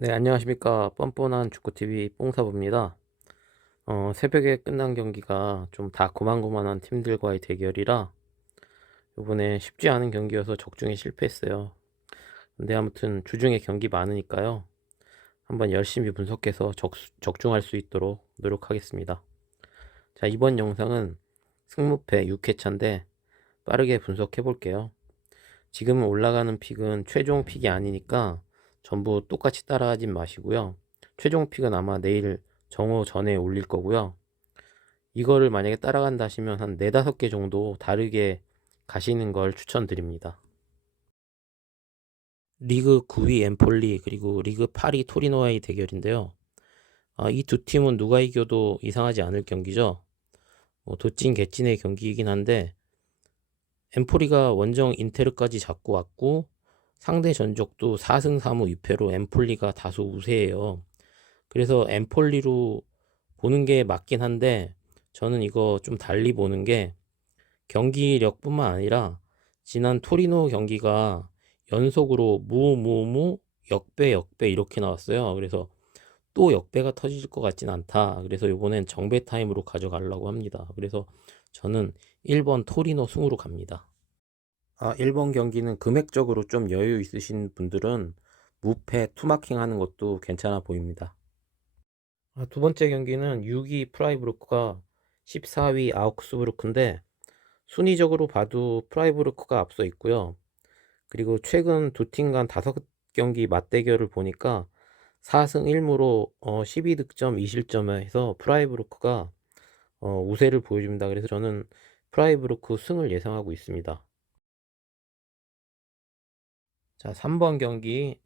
네, 안녕하십니까. 뻔뻔한 축구TV 뽕사부입니다. 새벽에 끝난 경기가 좀 다 고만고만한 팀들과의 대결이라 이번에 쉽지 않은 경기여서 적중에 실패했어요. 근데 아무튼 주중에 경기 많으니까요. 한번 열심히 분석해서 적중할 수 있도록 노력하겠습니다. 자, 이번 영상은 승무패 6회차인데 빠르게 분석해 볼게요. 지금 올라가는 픽은 최종 픽이 아니니까 전부 똑같이 따라하진 마시고요. 최종 픽은 아마 내일 정오 전에 올릴 거고요. 이거를 만약에 따라간다 하시면 한 4, 5개 정도 다르게 가시는 걸 추천드립니다. 리그 9위 엠폴리 그리고 리그 8위 토리노와의 대결인데요. 이 두 팀은 누가 이겨도 이상하지 않을 경기죠. 도찐 개찐의 경기이긴 한데 엠폴리가 원정 인테르까지 잡고 왔고 상대 전적도 4승 3무 2패로 엠폴리가 다소 우세해요. 그래서 엠폴리로 보는 게 맞긴 한데 저는 이거 좀 달리 보는 게 경기력뿐만 아니라 지난 토리노 경기가 연속으로 무 역배 이렇게 나왔어요. 그래서 또 역배가 터질 것 같진 않다. 그래서 이번엔 정배 타임으로 가져가려고 합니다. 그래서 저는 1번 토리노 승으로 갑니다. 1번 경기는 금액적으로 좀 여유 있으신 분들은 무패 투마킹 하는 것도 괜찮아 보입니다. 두 번째 경기는 6위 프라이부르크가 14위 아우크스부르크인데 순위적으로 봐도 프라이부르크가 앞서 있고요. 그리고 최근 두 팀 간 5경기 맞대결을 보니까 4승 1무로 12득점 2실점에서 프라이부르크가 우세를 보여줍니다. 그래서 저는 프라이부르크 승을 예상하고 있습니다. 자, 3번 경기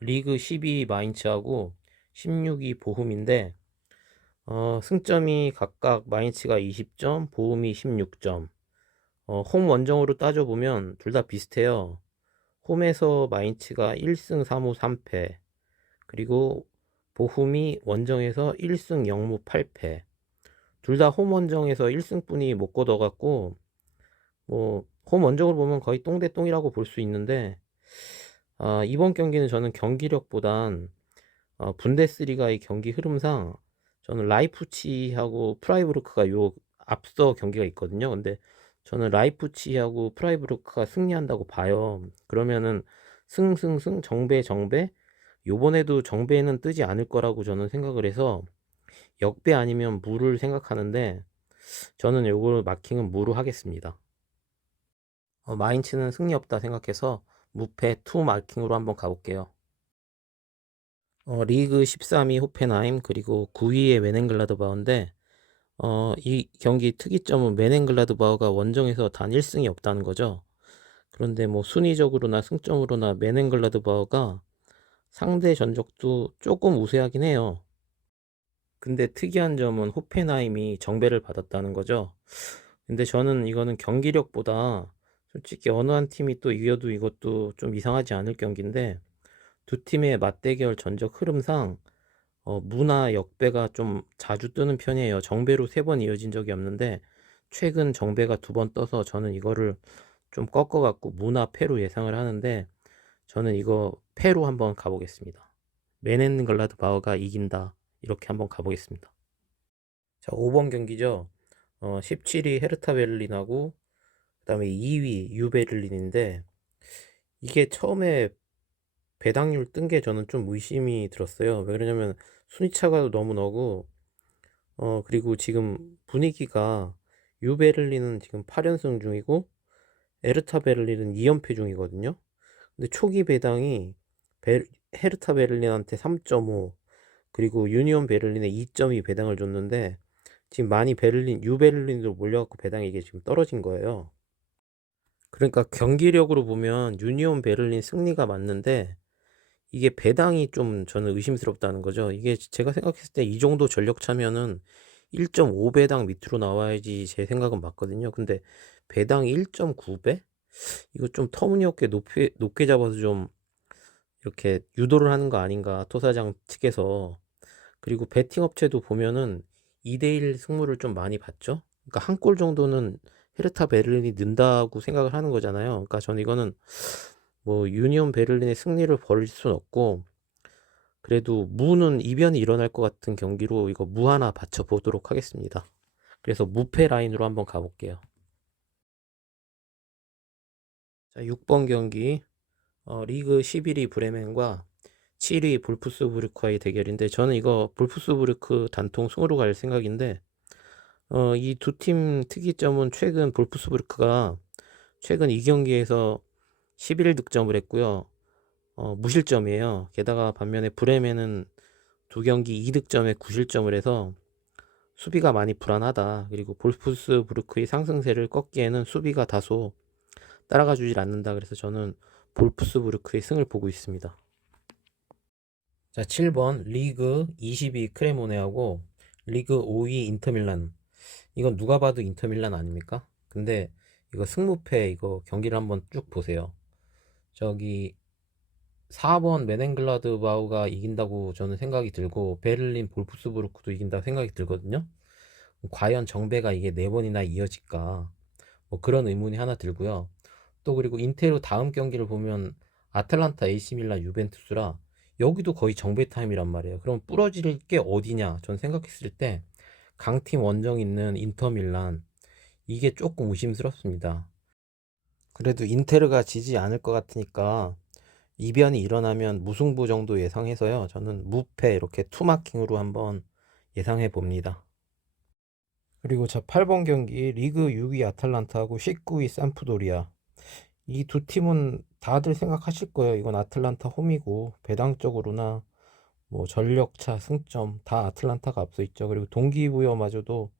리그 12위 마인츠하고 16위 보훔인데 승점이 각각 마인츠가 20점, 보훔이 16점. 홈 원정으로 따져보면 둘 다 비슷해요. 홈에서 마인츠가 1승 3무 3패, 그리고 보훔이 원정에서 1승 0무 8패. 둘 다 홈 원정에서 1승뿐이 못 거둬갖고 뭐 홈 원정으로 보면 거의 똥대똥이라고 볼 수 있는데 이번 경기는 저는 경기력보단 분데스리가의 경기 흐름상 저는 라이프치히하고 프라이부르크가 요 앞서 경기가 있거든요. 근데 저는 라이프치히하고 프라이부르크가 승리한다고 봐요. 그러면은 승승승 정배 정배 요번에도 정배는 뜨지 않을 거라고 저는 생각을 해서 역배 아니면 무를 생각하는데 저는 요거 마킹은 무로 하겠습니다. 마인츠는 승리 없다 생각해서 무패 투 마킹으로 한번 가볼게요. 리그 13위 호펜하임 그리고 9위의 메넨글라드바우인데 이 경기 특이점은 메넨글라드바우가 원정에서 단 1승이 없다는 거죠. 그런데 뭐 순위적으로나 승점으로나 메넨글라드바우가 상대 전적도 조금 우세하긴 해요. 근데 특이한 점은 호펜하임이 정배를 받았다는 거죠. 근데 저는 이거는 경기력보다 솔직히 어느 한 팀이 또 이겨도 이것도 좀 이상하지 않을 경기인데 두 팀의 맞대결 전적 흐름상 무나 역배가 좀 자주 뜨는 편이에요. 정배로 3번 이어진 적이 없는데 최근 정배가 2번 떠서 저는 이거를 좀 꺾어갖고 무나 패로 예상을 하는데 저는 이거 패로 한번 가보겠습니다. 메넨글라드 바우가 이긴다. 이렇게 한번 가보겠습니다. 자, 5번 경기죠. 17위 헤르타 베를린하고 그다음에 2위 유베를린인데 이게 처음에 배당률 뜬 게 저는 좀 의심이 들었어요. 왜 그러냐면 순위차가 너무 너고 그리고 지금 분위기가 유베를린은 지금 8연승 중이고 에르타 베를린은 2연패 중이거든요. 근데 초기 배당이 헤르타 베를린한테 3.5 그리고 유니온 베를린에 2.2 배당을 줬는데 지금 많이 유베를린으로 몰려갖고 배당이 이게 지금 떨어진 거예요. 그러니까 경기력으로 보면 유니온 베를린 승리가 맞는데 이게 배당이 좀 저는 의심스럽다는 거죠. 이게 제가 생각했을 때 이 정도 전력 차면은 1.5배당 밑으로 나와야지 제 생각은 맞거든요. 근데 배당이 1.9배? 이거 좀 터무니없게 높게 잡아서 좀 이렇게 유도를 하는 거 아닌가 토사장 측에서. 그리고 베팅 업체도 보면은 2대1 승부를 좀 많이 봤죠. 그러니까 한 골 정도는 헤르타 베를린이 는다고 생각을 하는 거잖아요. 그러니까 저는 이거는 뭐 유니온 베를린의 승리를 버릴 수는 없고 그래도 무는 이변이 일어날 것 같은 경기로 이거 무 하나 받쳐보도록 하겠습니다. 그래서 무패 라인으로 한번 가볼게요. 자, 6번 경기 리그 11위 브레멘과 7위 볼프스부르크와의 대결인데 저는 이거 볼프스부르크 단통 승으로 갈 생각인데 이 두 팀 특이점은 최근 볼프스부르크가 최근 2경기에서 11득점을 했고요. 무실점이에요. 게다가 반면에 브레멘은 두 경기 2득점에 9실점을 해서 수비가 많이 불안하다. 그리고 볼프스부르크의 상승세를 꺾기에는 수비가 다소 따라가 주질 않는다. 그래서 저는 볼프스부르크의 승을 보고 있습니다. 자, 7번 리그 22 크레모네하고 리그 5위 인터밀란. 이건 누가 봐도 인터밀란 아닙니까? 근데 이거 승무패 이거 경기를 한번 쭉 보세요. 저기 4번 메넨글라드바우가 이긴다고 저는 생각이 들고 베를린 볼프스부르크도 이긴다고 생각이 들거든요. 과연 정배가 이게 4번이나 이어질까? 뭐 그런 의문이 하나 들고요. 또 그리고 인테로 다음 경기를 보면 아틀란타, AC 밀란, 유벤투스라 여기도 거의 정배 타임이란 말이에요. 그럼 부러질 게 어디냐? 전 생각했을 때 강팀 원정 있는 인터밀란 이게 조금 의심스럽습니다. 그래도 인테르가 지지 않을 것 같으니까 이변이 일어나면 무승부 정도 예상해서요. 저는 무패 이렇게 투마킹으로 한번 예상해 봅니다. 그리고 자 8번 경기 리그 6위 아틀란타하고 19위 산프도리아. 이 두 팀은 다들 생각하실 거예요. 이건 아틀란타 홈이고 배당적으로나 뭐 전력차, 승점 다 아틀란타가 앞서 있죠. 그리고 동기부여마저도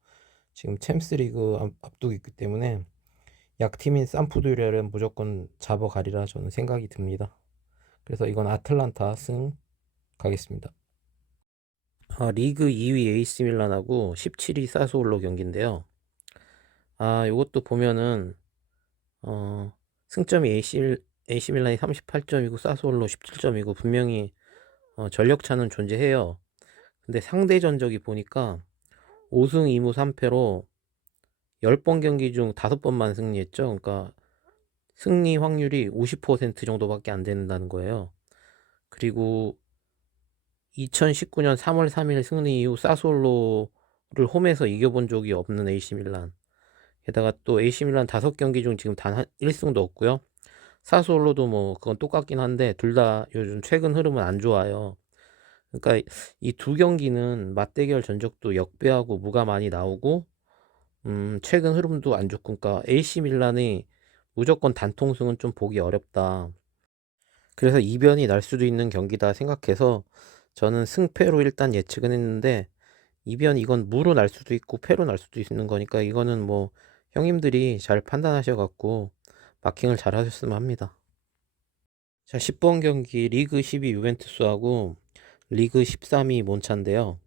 지금 챔스리그 앞두고 있기 때문에 약팀인 산프도리아를 무조건 잡아가리라 저는 생각이 듭니다. 그래서 이건 아틀란타 승 가겠습니다. 리그 2위 AC 밀란하고 17위 사스올로 경기인데요. 요것도 보면은 승점이 AC 밀란이 38점이고 사스올로 17점이고 분명히 전력차는 존재해요. 근데 상대 전적이 보니까 5승 2무 3패로 10번 경기 중 5번만 승리했죠. 그러니까 승리 확률이 50% 정도밖에 안 된다는 거예요. 그리고 2019년 3월 3일 승리 이후 사솔로를 홈에서 이겨본 적이 없는 AC 밀란. 게다가 또 AC 밀란 5경기 중 지금 단 1승도 없고요. 사솔로도 뭐 그건 똑같긴 한데 둘 다 요즘 최근 흐름은 안 좋아요. 그러니까 이 두 경기는 맞대결 전적도 역배하고 무가 많이 나오고 최근 흐름도 안 좋고 그러니까 AC 밀란이 무조건 단통승은 좀 보기 어렵다. 그래서 이변이 날 수도 있는 경기다 생각해서 저는 승패로 일단 예측은 했는데 이변 이건 무로 날 수도 있고 패로 날 수도 있는 거니까 이거는 뭐 형님들이 잘 판단하셔 갖고 마킹을 잘 하셨으면 합니다. 자, 10번 경기 리그 12 유벤투스하고 리그 13위 몬차인데요.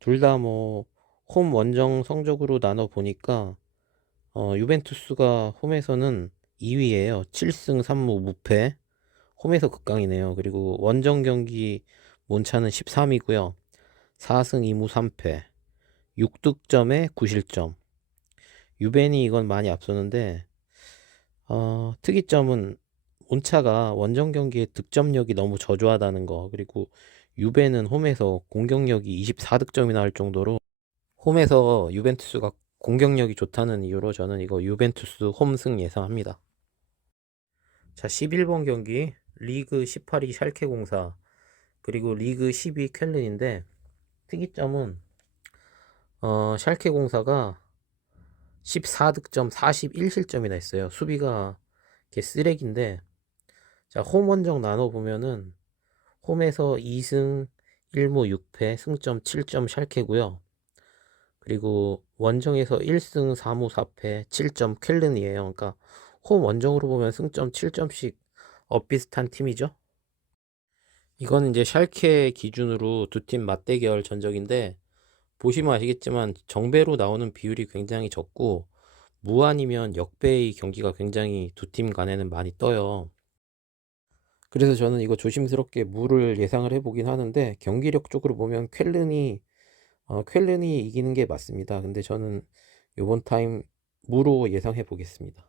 둘 다 뭐 홈 원정 성적으로 나눠 보니까 유벤투스가 홈에서는 2위예요. 7승 3무 무패. 홈에서 극강이네요. 그리고 원정 경기 몬차는 13위고요. 4승 2무 3패. 6득점에 9실점. 유벤이 이건 많이 앞서는데 특이점은 몬차가 원정 경기의 득점력이 너무 저조하다는 거. 그리고 유벤은 홈에서 공격력이 24득점이 나올 정도로 홈에서 유벤투스가 공격력이 좋다는 이유로 저는 이거 유벤투스 홈승 예상합니다. 자, 11번 경기 리그 18위 샬케04 그리고 리그 12위 쾰른인데 특이점은 샬케04가 14득점 41실점이나 했어요. 수비가 개 쓰레기인데 자, 홈 원정 나눠 보면은 홈에서 2승 1무 6패 승점 7점 샬케고요. 그리고 원정에서 1승 4무 4패 7점 쾰른이에요. 그러니까 홈 원정으로 보면 승점 7점씩 엇비슷한 팀이죠. 이거는 이제 샬케 기준으로 두 팀 맞대결 전적인데 보시면 아시겠지만 정배로 나오는 비율이 굉장히 적고 무한이면 역배의 경기가 굉장히 두 팀 간에는 많이 떠요. 그래서 저는 이거 조심스럽게 무를 예상을 해보긴 하는데 경기력 쪽으로 보면 쾰른이 이기는 게 맞습니다. 근데 저는 요번 타임 무로 예상해 보겠습니다.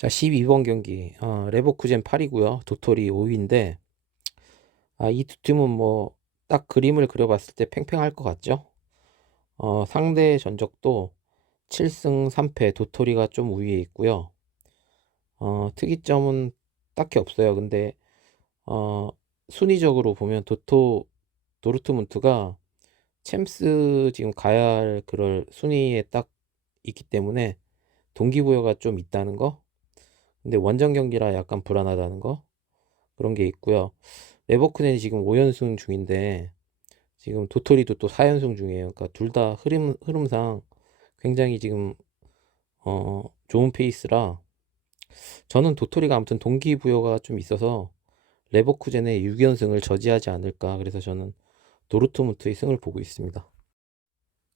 자, 12번 경기. 레버쿠젠 8이고요. 도토리 5위인데, 이 두 팀은 뭐, 딱 그림을 그려봤을 때 팽팽할 것 같죠? 상대 전적도 7승 3패 도토리가 좀 우위에 있고요. 특이점은 딱히 없어요. 근데, 순위적으로 보면 도르트문트가 챔스 지금 가야 할 그럴 순위에 딱 있기 때문에 동기부여가 좀 있다는 거. 근데 원정 경기라 약간 불안하다는 거. 그런 게 있고요. 레버쿠젠이 지금 5연승 중인데 지금 도토리도 또 4연승 중이에요. 그러니까 둘 다 흐름상 굉장히 지금 좋은 페이스라 저는 도토리가 아무튼 동기부여가 좀 있어서 레버쿠젠의 6연승을 저지하지 않을까. 그래서 저는 도르트문트의 승을 보고 있습니다.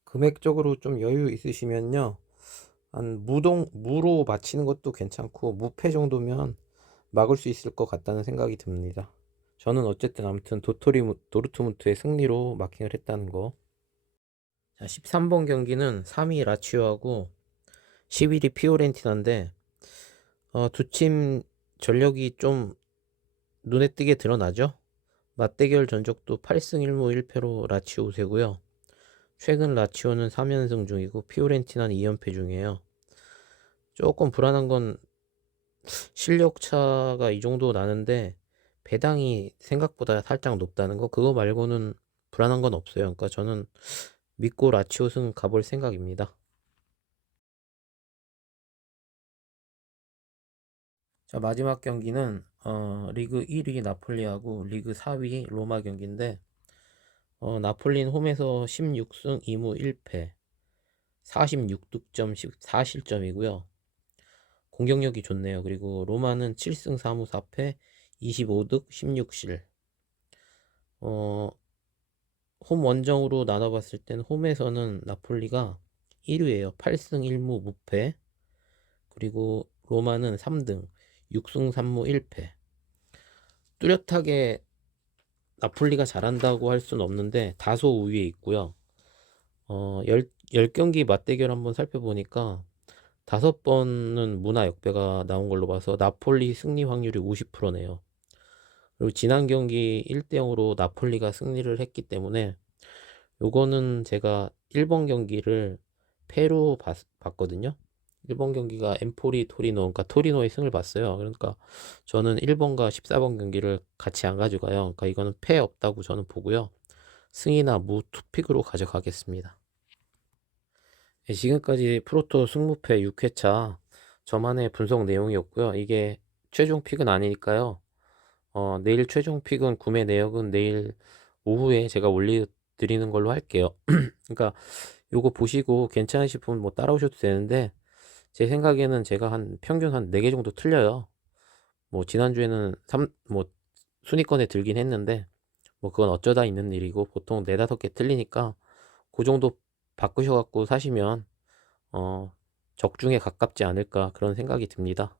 금액적으로 좀 여유 있으시면요. 한 무로 맞히는 것도 괜찮고 무패 정도면 막을 수 있을 것 같다는 생각이 듭니다. 저는 어쨌든 아무튼 도르트문트의 승리로 마킹을 했다는 거. 자, 13번 경기는 3위 라치오하고 11위 피오렌티나인데 두 팀 전력이 좀 눈에 띄게 드러나죠. 맞대결 전적도 8승 1무 1패로 라치오 우세고요. 최근 라치오는 3연승 중이고 피오렌티나는 2연패 중이에요. 조금 불안한 건 실력 차가 이 정도 나는데 배당이 생각보다 살짝 높다는 거. 그거 말고는 불안한 건 없어요. 그러니까 저는 믿고 라치오 승 가볼 생각입니다. 자, 마지막 경기는 리그 1위 나폴리하고 리그 4위 로마 경기인데 나폴리는 홈에서 16승 2무 1패 46득점 14실점이고요. 공격력이 좋네요. 그리고 로마는 7승 4무 4패 25득 16실. 홈 원정으로 나눠봤을 때는 홈에서는 나폴리가 1위예요. 8승 1무 무패. 그리고 로마는 3등 6승 3무 1패. 뚜렷하게 나폴리가 잘한다고 할 수는 없는데 다소 우위에 있고요. 10경기 맞대결 한번 살펴보니까 5번은 문화 역배가 나온 걸로 봐서 나폴리 승리 확률이 50%네요. 그리고 지난 경기 1대0으로 나폴리가 승리를 했기 때문에 요거는 제가 1번 경기를 패로 봤거든요. 1번 경기가 엠포리 토리노, 그러니까 토리노의 승을 봤어요. 그러니까 저는 1번과 14번 경기를 같이 안 가져가요. 그러니까 이거는 패 없다고 저는 보고요. 승이나 무 투픽으로 가져가겠습니다. 네, 지금까지 프로토 승무패 6회차 저만의 분석 내용이었고요. 이게 최종 픽은 아니니까요. 내일 최종 픽은 구매 내역은 내일 오후에 제가 올려드리는 걸로 할게요. 그러니까 요거 보시고 괜찮으시면 뭐 따라오셔도 되는데 제 생각에는 제가 한 평균 한 4개 정도 틀려요. 뭐 지난주에는 뭐 순위권에 들긴 했는데 뭐 그건 어쩌다 있는 일이고 보통 4, 5개 틀리니까 그 정도 바꾸셔갖고 사시면 적중에 가깝지 않을까 그런 생각이 듭니다.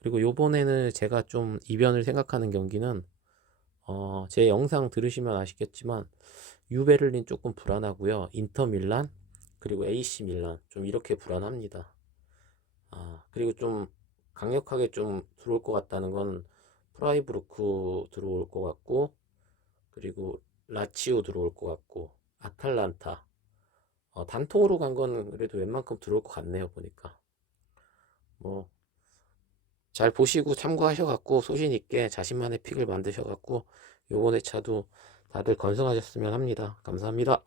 그리고 요번에는 제가 좀 이변을 생각하는 경기는 제 영상 들으시면 아시겠지만 유베를린 조금 불안하고요. 인터 밀란 그리고 AC 밀란 좀 이렇게 불안합니다. 그리고 좀 강력하게 좀 들어올 것 같다는 건 프라이부르크 들어올 것 같고 그리고 라치오 들어올 것 같고 아탈란타 단통으로 간 건 그래도 웬만큼 들어올 것 같네요 보니까. 뭐 잘 보시고 참고하셔갖고 소신 있게 자신만의 픽을 만드셔갖고 요번에 차도 다들 건승하셨으면 합니다. 감사합니다.